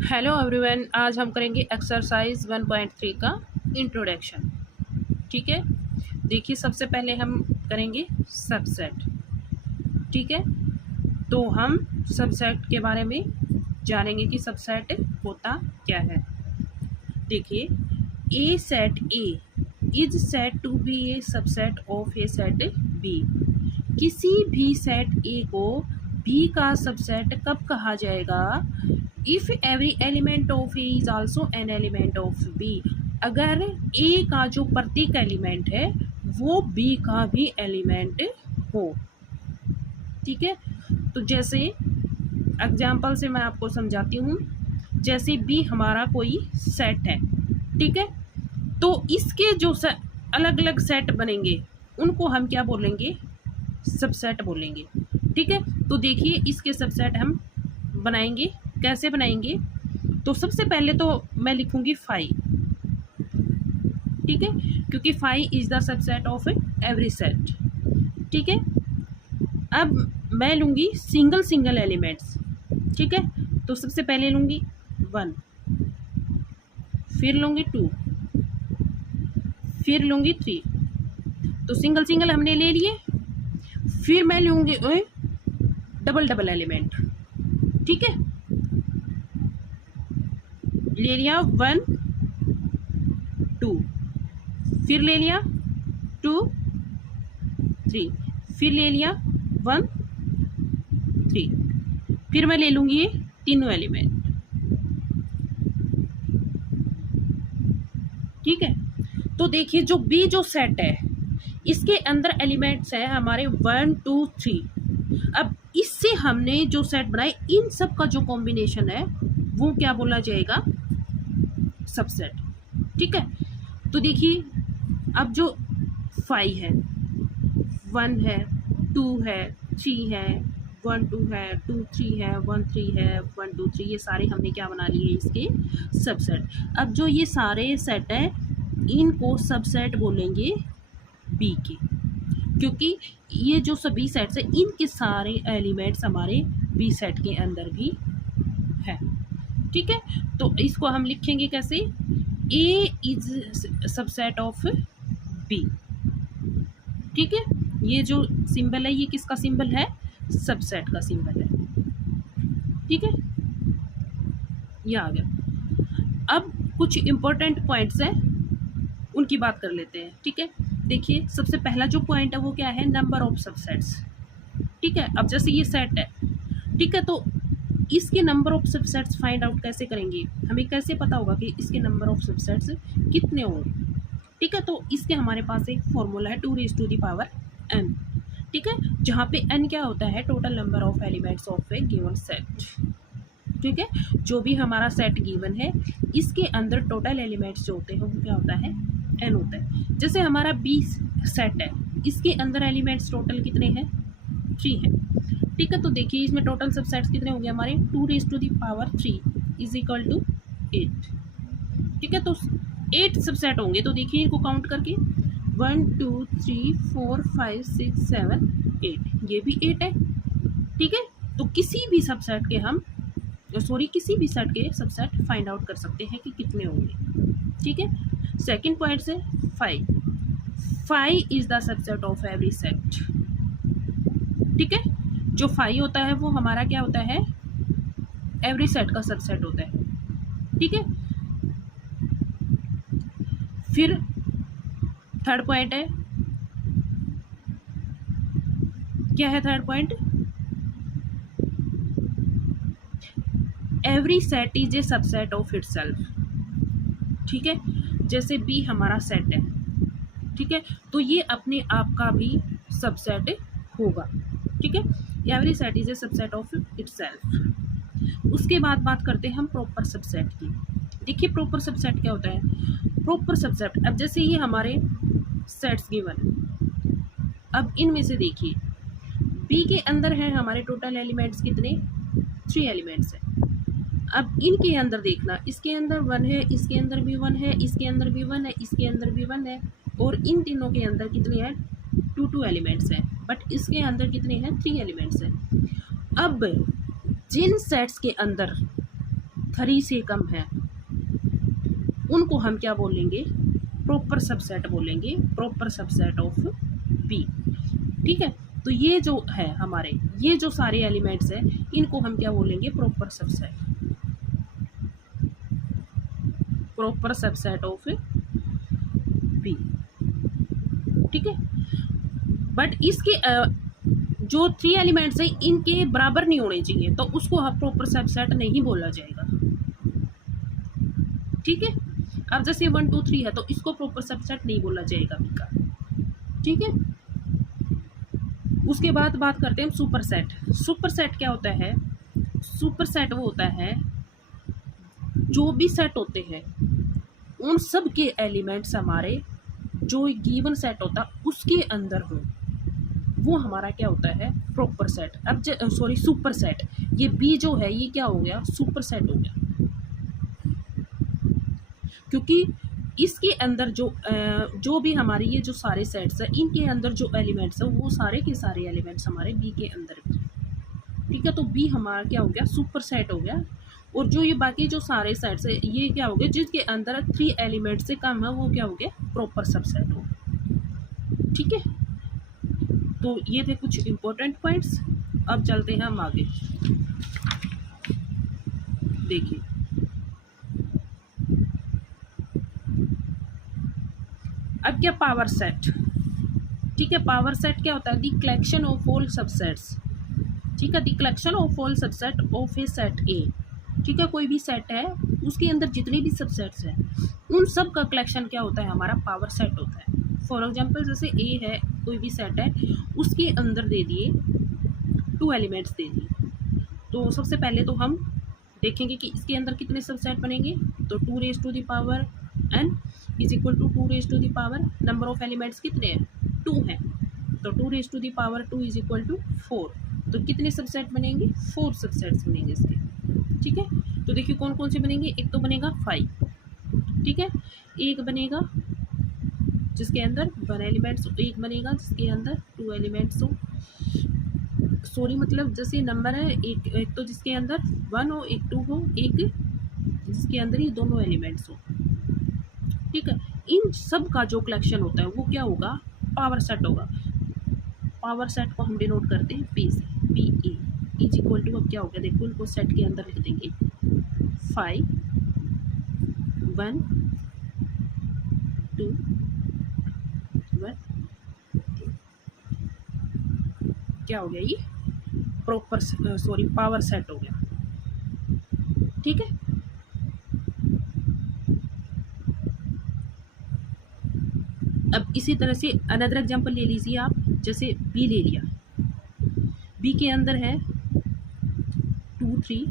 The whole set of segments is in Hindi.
हेलो एवरीवन, आज हम करेंगे एक्सरसाइज 1.3 का इंट्रोडक्शन। ठीक है, देखिए सबसे पहले हम करेंगे सबसेट। ठीक है, तो हम सबसेट के बारे में जानेंगे कि सबसेट होता क्या है। देखिए, A set A is set to be a subset of a set B. किसी भी सेट ए को बी का सबसेट कब कहा जाएगा? If every element of A is also an element of B. अगर ए का जो प्रत्येक एलिमेंट है वो बी का भी एलिमेंट हो। ठीक है, तो जैसे एग्जाम्पल से मैं आपको समझाती हूँ। जैसे बी हमारा कोई सेट है, ठीक है, तो इसके जो अलग अलग सेट बनेंगे उनको हम क्या बोलेंगे? सबसेट बोलेंगे। ठीक है, तो देखिए इसके सबसेट हम बनाएंगे। कैसे बनाएंगे? तो सबसे पहले तो मैं लिखूंगी 5। ठीक है, क्योंकि 5 is the subset of every set. ठीक है, अब मैं लूंगी सिंगल सिंगल एलिमेंट्स। ठीक है, तो सबसे पहले लूंगी 1, फिर लूंगी 2, फिर लूंगी 3। तो सिंगल सिंगल हमने ले लिए। फिर मैं लूंगी डबल डबल एलिमेंट। ठीक है, ले लिया 1 2, फिर ले लिया 2 3, फिर ले लिया 1 3, फिर मैं ले लूंगी ये तीनों एलिमेंट। ठीक है, तो देखिए जो बी जो सेट है इसके अंदर एलिमेंट्स है हमारे 1 2 3। अब इससे हमने जो सेट बनाए इन सब का जो कॉम्बिनेशन है वो क्या बोला जाएगा? सबसेट। ठीक है, तो देखिए अब जो 5 है, 1 है, 2 है, 3 है, 1 2 है, 2 3 है, 1 3 है, 1 2 3, ये सारे हमने क्या बना लिए इसके सबसेट। अब जो ये सारे सेट हैं इनको सबसेट बोलेंगे बी के, क्योंकि ये जो सभी सेट्स हैं इनके सारे एलिमेंट्स हमारे बी सेट के अंदर भी है। ठीक है, तो इसको हम लिखेंगे कैसे? ए इज सबसेट ऑफ बी। ठीक है, ये जो सिंबल है ये किसका सिंबल है? सबसेट का सिंबल है। ठीक है, ये आ गया। अब कुछ इंपॉर्टेंट पॉइंट्स हैं उनकी बात कर लेते हैं। ठीक है, देखिए सबसे पहला जो पॉइंट है वो क्या है? Number of subsets. ठीक है, अब जैसे ये सेट है, ठीक है, तो इसके number of subsets find out कैसे करेंगे? हमें कैसे पता होगा कि इसके नंबर ऑफ सबसेट्स कितने होंगे? ठीक है, तो इसके हमारे पास एक फॉर्मूला है 2⁻n। ठीक है, जहाँ पे n क्या होता है? Total number of elements of A given set. ठीक है, जो भी हमारा सेट गिवन है इसके अंदर टोटल एलिमेंट्स जो होते हैं वो क्या होता है? n होता है। जैसे हमारा 20 सेट है, इसके अंदर एलिमेंट्स टोटल कितने हैं? 3 है। ठीक है, तो देखिए इसमें टोटल सबसेट्स कितने होंगे हमारे? 2⁻3 इज इक्वल टू 8। ठीक है, तो 8 सबसेट होंगे। तो देखिए इनको काउंट करके 1 2 3 4 5 6 7 8, ये भी 8 है। ठीक है, तो किसी भी सबसेट के हम किसी भी सेट के सबसेट फाइंड आउट कर सकते हैं कि कितने होंगे। ठीक है, सेकंड पॉइंट से 5 is the subset of every set. ठीक है, जो 5 होता है वो हमारा क्या होता है? एवरी सेट का सबसेट होता है। ठीक है, फिर थर्ड पॉइंट है, क्या है third point? Every set is a subset of itself. ठीक है, जैसे बी हमारा सेट है, ठीक है, तो ये अपने आप का भी सबसेट होगा। ठीक है, every set is a subset of itself. उसके बाद बात करते हैं हम प्रॉपर सबसेट की। देखिए प्रॉपर सबसेट क्या होता है? प्रॉपर सबसेट, अब जैसे ये हमारे सेट्स गिवन, अब इनमें से देखिए बी के अंदर है हमारे टोटल एलिमेंट्स कितने? 3 एलिमेंट्स हैं। अब इनके अंदर देखना, इसके अंदर 1 है, इसके अंदर भी 1 है, इसके अंदर भी 1 है, इसके अंदर भी 1 है, और इन तीनों के अंदर कितने हैं? 2 एलिमेंट्स हैं, बट इसके अंदर कितने हैं? 3 एलिमेंट्स हैं। अब जिन सेट्स के अंदर 3 से कम है उनको हम क्या बोलेंगे, प्रॉपर सबसेट बोलेंगे, प्रॉपर सबसेट ऑफ बी। ठीक है, तो ये जो है हमारे, ये जो सारे एलिमेंट्स हैं इनको हम क्या बोलेंगे, proper subset, proper subset of B. ठीक है, बट इसके जो 3 एलिमेंट्स हैं इनके बराबर नहीं होने चाहिए, तो उसको हम प्रॉपर सबसेट नहीं बोला जाएगा। ठीक है, अब जैसे 1 2 3 है तो इसको प्रॉपर सबसेट नहीं बोला जाएगा बी का। ठीक है, उसके बाद बात करते हैं सुपर सेट। सुपर सेट क्या होता है, सुपर सेट वो होता है जो भी सेट होते हैं उन सब के एलिमेंट्स हमारे जो गिवन सेट होता है उसके अंदर हो, वो हमारा क्या होता है, प्रॉपर सेट। अब सॉरी सुपर सेट, ये बी जो है ये क्या हो गया, सुपर सेट हो गया, क्योंकि इसके अंदर जो भी हमारे ये जो सारे सेट्स हैं इनके अंदर जो एलिमेंट्स हैं वो सारे के सारे एलिमेंट्स हमारे बी के अंदर भी। ठीक है, तो बी हमारा क्या हो गया, सुपर सेट हो गया। और जो ये बाकी जो सारे सेट्स है ये क्या हो गया, जिसके अंदर 3 एलिमेंट से कम है वो क्या हो गया, प्रॉपर सबसेट हो गया। ठीक है, तो ये थे कुछ इंपॉर्टेंट पॉइंट्स। अब चलते हैं हम आगे। देखिए अब क्या, पावर सेट। ठीक है, पावर सेट क्या होता है, the collection of all subsets. ठीक है, the collection of all subset of a set ए। ठीक है, कोई भी सेट है उसके अंदर जितने भी सबसेट्स हैं उन सब का कलेक्शन क्या होता है, हमारा पावर सेट होता है। फॉर एग्जांपल जैसे ए है, कोई भी सेट है उसके अंदर दे दिए 2 एलिमेंट्स दे दिए, तो सबसे पहले तो हम देखेंगे कि इसके अंदर कितने सबसेट बनेंगे। तो 2 raise to the power n is equal to 2 raise to the power, number of elements कितने हैं, 2 हैं, तो 2 raise to the power 2 is equal to 4। तो कितने सबसेट बनेंगे, 4 सबसेट्स बनेंगे इसके। ठीक है, तो देखिए कौन कौन से बनेंगे, एक तो बनेगा 5। ठीक है, एक बनेगा जिसके अंदर 1 एलिमेंट्स, एक बनेगा जिसके अंदर 2 एलिमेंट्स हो, सॉरी मतलब जैसे नंबर है एक तो जिसके अंदर 1 हो, एक 2 हो, एक जिसके अंदर ये दोनों एलिमेंट्स हो। ठीक है, इन सब का जो कलेक्शन होता है वो क्या होगा, पावर सेट होगा। पावर सेट को हम डिनोट करते हैं पी से, P A is equal to, अब क्या हो गया देखो, उनको सेट के अंदर लिख देंगे 5 1 2 1 2। क्या हो गया, ये प्रॉपर सॉरी पावर सेट हो गया। ठीक है, अब इसी तरह से अनदर एग्जांपल ले लीजिए आप, जैसे बी ले लिया, बी के अंदर है 2 3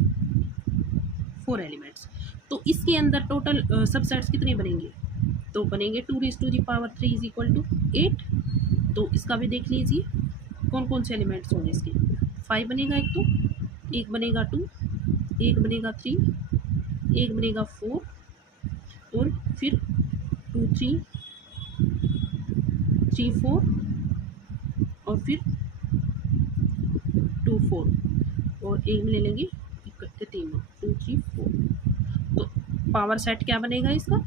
4 एलिमेंट्स, तो इसके अंदर टोटल सबसेट्स कितने बनेंगे, तो बनेंगे 2 raise to the power 3 is equal to 8। तो इसका भी देख लीजिए कौन कौन से एलिमेंट्स होंगे इसके, 5 बनेगा एक, तो एक बनेगा 2, एक बनेगा 3, एक बनेगा 4, और फिर 2 3 3 4 और फिर 2 4, और एक में ले लेंगे इकट्ठे तीनों 2 3 4। तो पावर सेट क्या बनेगा इसका,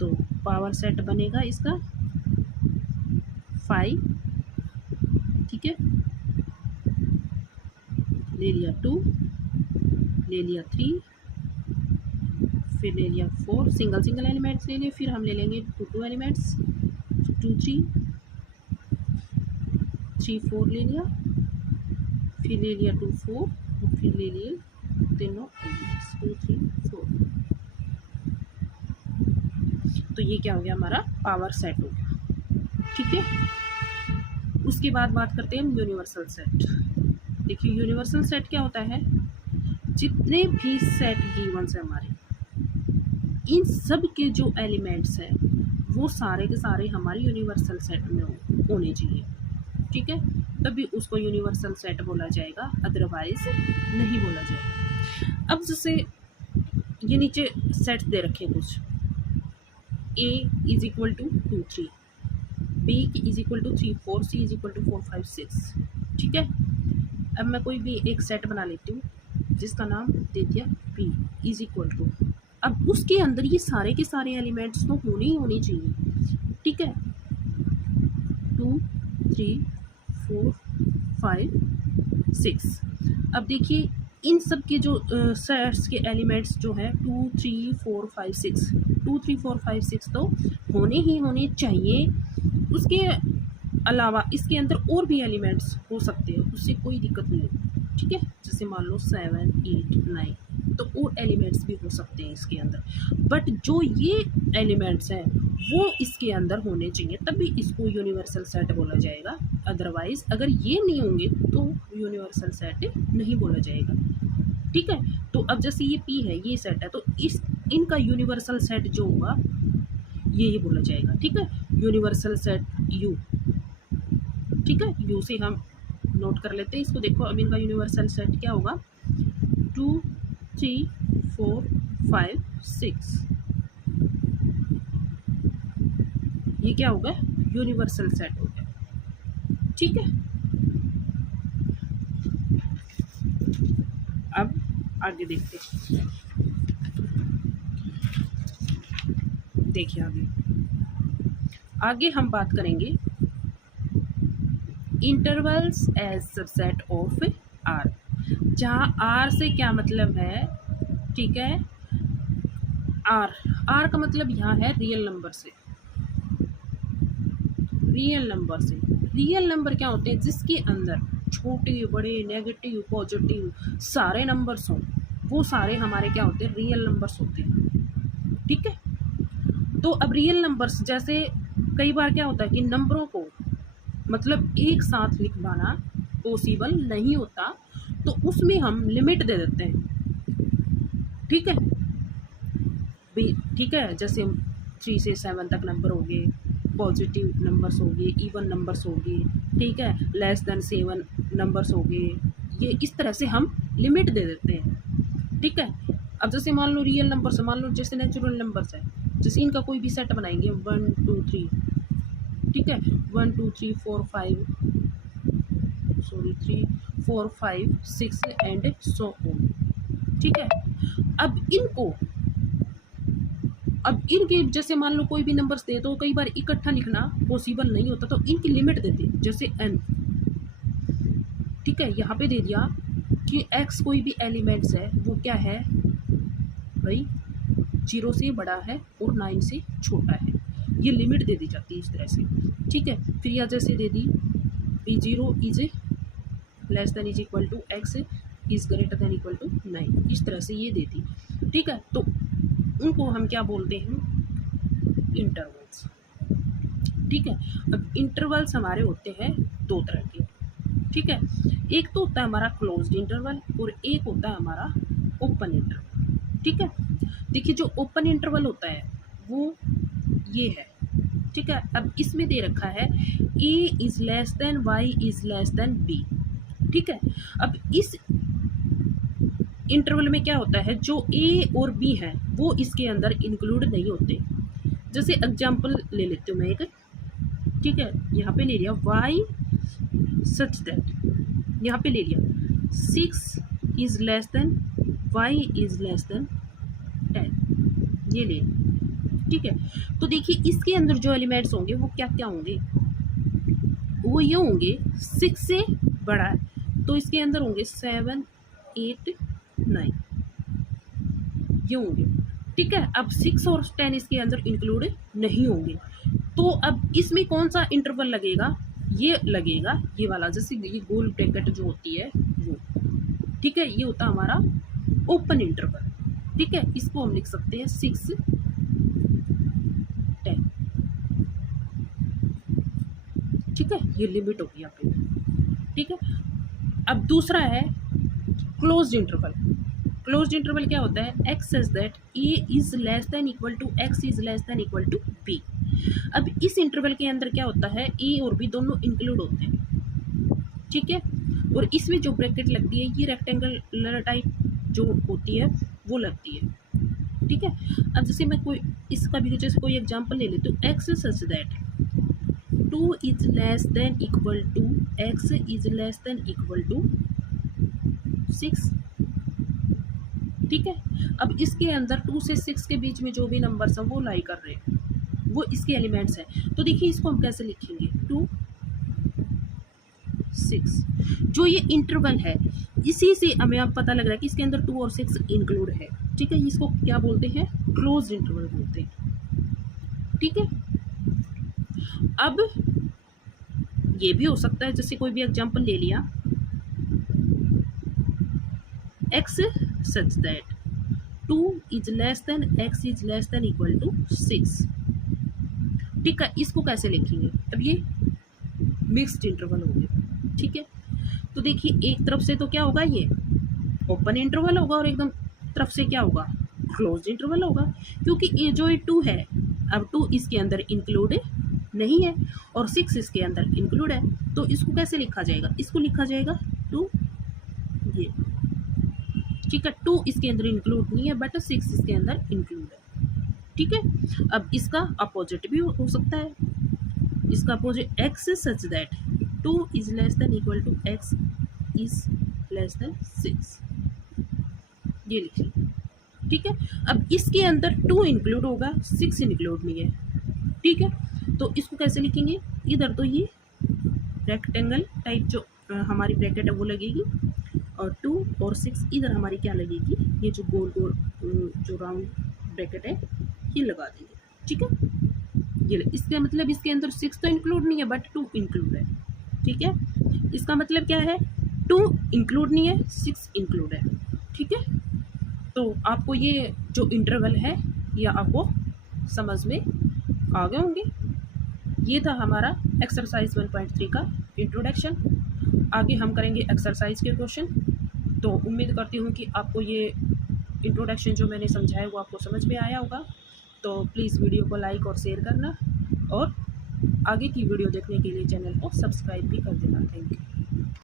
तो पावर सेट बनेगा इसका 5। ठीक है, ले लिया 2, ले लिया 3, फिर ले लिया 4, सिंगल सिंगल एलिमेंट्स ले लिए, फिर हम ले लेंगे 2 एलिमेंट्स, 2 3 3 4 ले लिया, फिर ले लिया 2 4, और फिर ले लिए तीनों एलिमेंट्स 2 3 4। तो ये क्या हो गया, हमारा पावर सेट हो गया। ठीक है, उसके बाद बात करते हैं हम यूनिवर्सल सेट। देखिए यूनिवर्सल सेट क्या होता है, जितने भी सेट गिवन्स हैं हमारे, इन सब के जो एलिमेंट्स हैं वो सारे के सारे हमारे यूनिवर्सल सेट में होने चाहिए। ठीक है, तभी उसको यूनिवर्सल सेट बोला जाएगा, अदरवाइज नहीं बोला जाएगा। अब जैसे ये नीचे सेट दे रखे कुछ, A is equal to 2 3, B is equal to 3 4, C is equal to 4 5 6। ठीक है, अब मैं कोई भी एक सेट बना लेती हूँ, जिसका नाम दे दिया p इज इक्वल टू, अब उसके अंदर ये सारे के सारे एलिमेंट्स तो होने ही होने चाहिए, ठीक है। 2 3 4 5 6। अब देखिए इन सब के जो सेट्स के एलिमेंट्स जो हैं 2 3 4 5 6, 2 3 4 5 6 तो होने ही होने चाहिए। उसके अलावा इसके अंदर और भी एलिमेंट्स हो सकते हैं, उससे कोई दिक्कत नहीं है, ठीक है। जैसे मान लो 7 8 9 तो और एलिमेंट्स भी हो सकते हैं इसके अंदर, बट जो ये एलिमेंट्स हैं वो इसके अंदर होने चाहिए, तभी इसको यूनिवर्सल सेट बोला जाएगा। अदरवाइज अगर ये नहीं होंगे तो यूनिवर्सल सेट नहीं बोला जाएगा, ठीक है। तो अब जैसे ये p है, ये सेट है, तो इस इनका यूनिवर्सल सेट जो होगा ये बोला जाएगा, ठीक है। यूनिवर्सल सेट u, ठीक है। u से हम नोट कर लेते हैं इसको। देखो अब इनका यूनिवर्सल सेट क्या होगा, 2 3 4 5 6, ये क्या होगा, यूनिवर्सल सेट हो गया, ठीक है। अब आगे देखते हैं, देखिए आगे हम बात करेंगे intervals as subset of R, जहाँ आर से क्या मतलब है, ठीक है। आर का मतलब यहाँ है रियल नंबर से, रियल नंबर से। रियल नंबर क्या होते हैं, जिसके अंदर छोटे बड़े नेगेटिव पॉजिटिव सारे नंबर्स हों, वो सारे हमारे क्या होते हैं, रियल नंबर्स होते हैं, ठीक है। तो अब रियल नंबर्स, जैसे कई बार क्या होता है कि नंबरों को मतलब एक साथ लिखवाना पॉसिबल नहीं होता, तो उसमें हम लिमिट दे देते हैं, ठीक है। ठीक है, जैसे 3 से 7 तक नंबर हो गए, पॉजिटिव नंबर्स हो गए, इवन नंबर्स हो गए, ठीक है, लेस देन 7 नंबर्स हो गए, ये इस तरह से हम लिमिट दे देते हैं, ठीक है। अब जैसे मान लो रियल नंबर्स, मान लो जैसे नेचुरल नंबर्स है, जैसे इनका कोई भी सेट बनाएंगे 1 2 3, ठीक है, 1 2 3 4 5 3 4 5 6 एंड सो ऑन, ठीक है। अब इनके जैसे मान लो कोई भी नंबर्स दे तो कई बार इकट्ठा लिखना पॉसिबल नहीं होता, तो इनकी लिमिट देते हैं, जैसे n, ठीक है। यहाँ पे दे दिया कि x कोई भी एलिमेंट्स है वो क्या है भाई, 0 से बड़ा है और 9 से छोटा है, ये लिमिट दे दी जाती है इस तरह से, ठीक है। फिर यहाँ जैसे दे दी 0 is less than is equal to x is greater than equal to 9, इस तरह से ये दे दी, ठीक है। तो उनको हम क्या बोलते हैं, इंटरवल्स, ठीक है। अब इंटरवल्स हमारे होते हैं 2 तरह के, ठीक है। एक तो होता है हमारा क्लोज्ड इंटरवल और एक होता है हमारा ओपन इंटरवल, ठीक है। देखिए जो ओपन इंटरवल होता है वो ये है, ठीक है। अब इसमें दे रखा है a is less then y is less then b, ठीक है। अब इस इंटरवल में क्या होता है, जो a और b है वो इसके अंदर इंक्लूड नहीं होते। जैसे एग्जांपल ले लेती हूँ मैं एक, ठीक है। यहाँ पे ले लिया y सच दैट, यहाँ पे ले लिया 6 is less then y is less then 10, ये ले, ठीक है। तो देखिए इसके अंदर जो एलिमेंट्स होंगे वो क्या क्या होंगे, वो ये होंगे 6 से बड़ा है तो इसके अंदर होंगे 7 8 9, ये होंगे, ठीक है। अब 6 और 10 इसके अंदर इंक्लूड नहीं होंगे, तो अब इसमें कौन सा इंटरवल लगेगा, ये लगेगा ये वाला, जैसे ये गोल ब्रैकेट जो होती है वो, ठीक है। ये होता है हमारा ओपन इंटरवल, ठीक है। इसको हम लिख सकते हैं 6 10, ठीक है, ये लिमिट होगी यहाँ पे, ठीक है। अब दूसरा है क्लोज्ड इंटरवल। क्लोज्ड इंटरवल क्या होता है, x such that a is less than equal to x is less than equal to b। अब इस इंटरवल के अंदर क्या होता है, a और b दोनों इंक्लूड होते हैं, ठीक है। और इसमें जो ब्रैकेट लगती है ये रेक्टेंगुलर टाइप जो होती है वो लगती है, ठीक है। अब जैसे मैं कोई इसका भी जैसे कोई एग्जांपल ले लेती हूँ, x such that 2 is less than equal to x is less than equal to 6, ठीक है। अब इसके अंदर 2 से 6 के बीच में जो भी नंबर्स हैं वो लाई कर रहे हैं, वो इसके एलिमेंट्स हैं। तो देखिए इसको हम कैसे लिखेंगे, 2 6, जो ये इंटरवल है इसी से हमें अब पता लग रहा है कि इसके अंदर 2 और 6 इंक्लूड है। ठीक है, इसको क्या बोलते हैं, क्लोज इंटरवल बोलते हैं। ठीक है, अब ये भी हो सकता है, जैसे कोई भी एग्जांपल ले लिया, x such that 2 is less than x is less than equal to 6। ठीक है, इसको कैसे लिखेंगे, अब ये मिक्स्ड इंटरवल हो गया। ठीक है, तो देखिए एक तरफ से तो क्या होगा, ये ओपन इंटरवल होगा और एकदम तरफ से क्या होगा, क्लोज इंटरवल होगा, क्योंकि ये जो 2 है, अब 2 इसके अंदर इंक्लूड नहीं है और 6 इसके अंदर इंक्लूड है, तो इसको कैसे लिखा जाएगा, इसको लिखा जाएगा 2 ये। ठीक है, 2 इसके अंदर इंक्लूड नहीं है बट 6 इसके अंदर इंक्लूड है। ठीक है, अब इसका अपोजिट भी हो सकता है, इसका opposite x such that 2 is less than equal to x is less than 6, ये लिखिए। ठीक है, अब इसके अंदर 2 इंक्लूड होगा, 6 इंक्लूड नहीं है। ठीक है, तो इसको कैसे लिखेंगे, इधर तो ये रेक्टेंगल टाइप जो हमारी ब्रैकेट है वो लगेगी और 2 और 6 इधर हमारी क्या लगेगी, ये जो गोल गोल जो राउंड ब्रैकेट है ये लगा देंगे। ठीक है, ये इसका मतलब इसके अंदर 6 तो इंक्लूड नहीं है बट 2 इंक्लूड है। ठीक है, इसका मतलब क्या है, 2 इंक्लूड नहीं है, 6 इंक्लूड है। ठीक है, तो आपको ये जो इंटरवल है ये आपको समझ में आ गए होंगे। ये था हमारा एक्सरसाइज 1.3 का इंट्रोडक्शन। आगे हम करेंगे एक्सरसाइज के क्वेश्चन। तो उम्मीद करती हूँ कि आपको ये इंट्रोडक्शन जो मैंने समझाया वो आपको समझ में आया होगा। तो प्लीज़ वीडियो को लाइक और शेयर करना और आगे की वीडियो देखने के लिए चैनल को सब्सक्राइब भी कर देना। Thank you.